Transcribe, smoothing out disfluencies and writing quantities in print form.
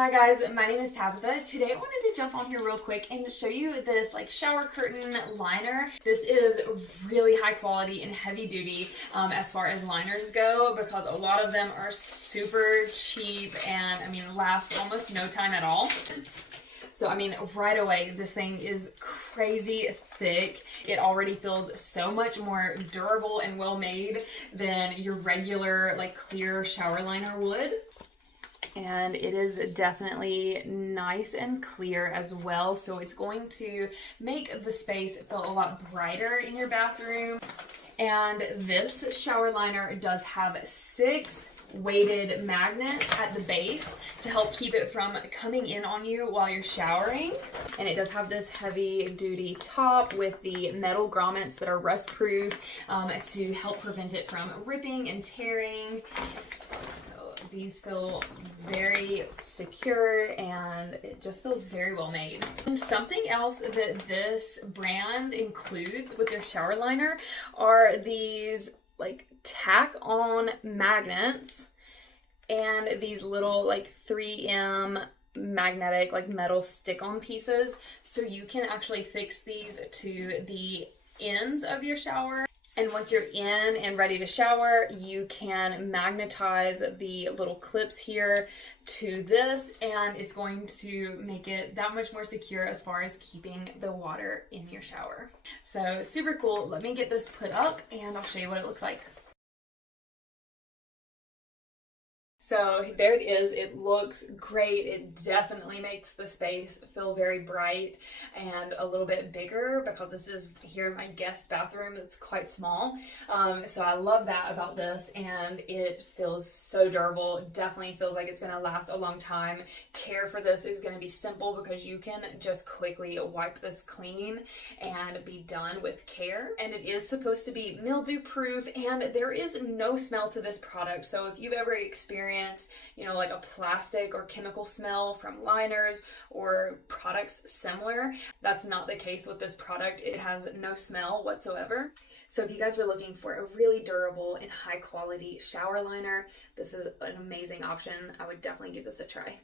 Hi guys, my name is Tabitha. Today I wanted to jump on here real quick and show you this shower curtain liner. This is really high quality and heavy duty as far as liners go, because a lot of them are super cheap and last almost no time at all. So right away this thing is crazy thick. It already feels so much more durable and well made than your regular clear shower liner would. And it is definitely nice and clear as well, so it's going to make the space feel a lot brighter in your bathroom. And this shower liner does have 6 weighted magnets at the base to help keep it from coming in on you while you're showering. And it does have this heavy duty top with the metal grommets that are rust proof to help prevent it from ripping and tearing. These feel very secure and it just feels very well made. And something else that this brand includes with their shower liner are these tack on magnets and these little 3M magnetic metal stick-on pieces, so you can actually fix these to the ends of your shower. And once you're in and ready to shower, you can magnetize the little clips here to this, and it's going to make it that much more secure as far as keeping the water in your shower. So super cool. Let me get this put up and I'll show you what it looks like. So there it is. It looks great. It definitely makes the space feel very bright and a little bit bigger, because this is here in my guest bathroom. It's quite small. So I love that about this, and it feels so durable. It definitely feels like it's going to last a long time. Care for this is going to be simple because you can just quickly wipe this clean and be done with care. And it is supposed to be mildew proof, and there is no smell to this product. So if you've ever experienced a plastic or chemical smell from liners or products similar, that's not the case with this product. It has no smell whatsoever. So if you guys were looking for a really durable and high quality shower liner, this is an amazing option. I would definitely give this a try.